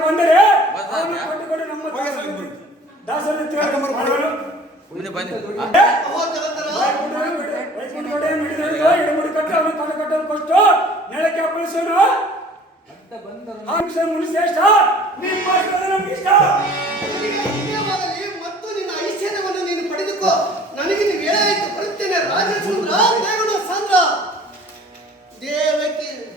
ಬಂದರೆ ದಾಸರ ಕೊಟ್ಟು ನೆಲಕ್ಕೆ ಅಪ್ಪಳಿಸೋಣ ಮತ್ತು ನಿನ್ನ ಐಶ್ವರ್ಯವನ್ನು ನೀನು ಪಡೆದುಕೋ. ನನಗೆ ನೀವು ಹೇಳಾಯ್ತು ಬರುತ್ತೇನೆ ರಾಜಸುಂದ್ರ.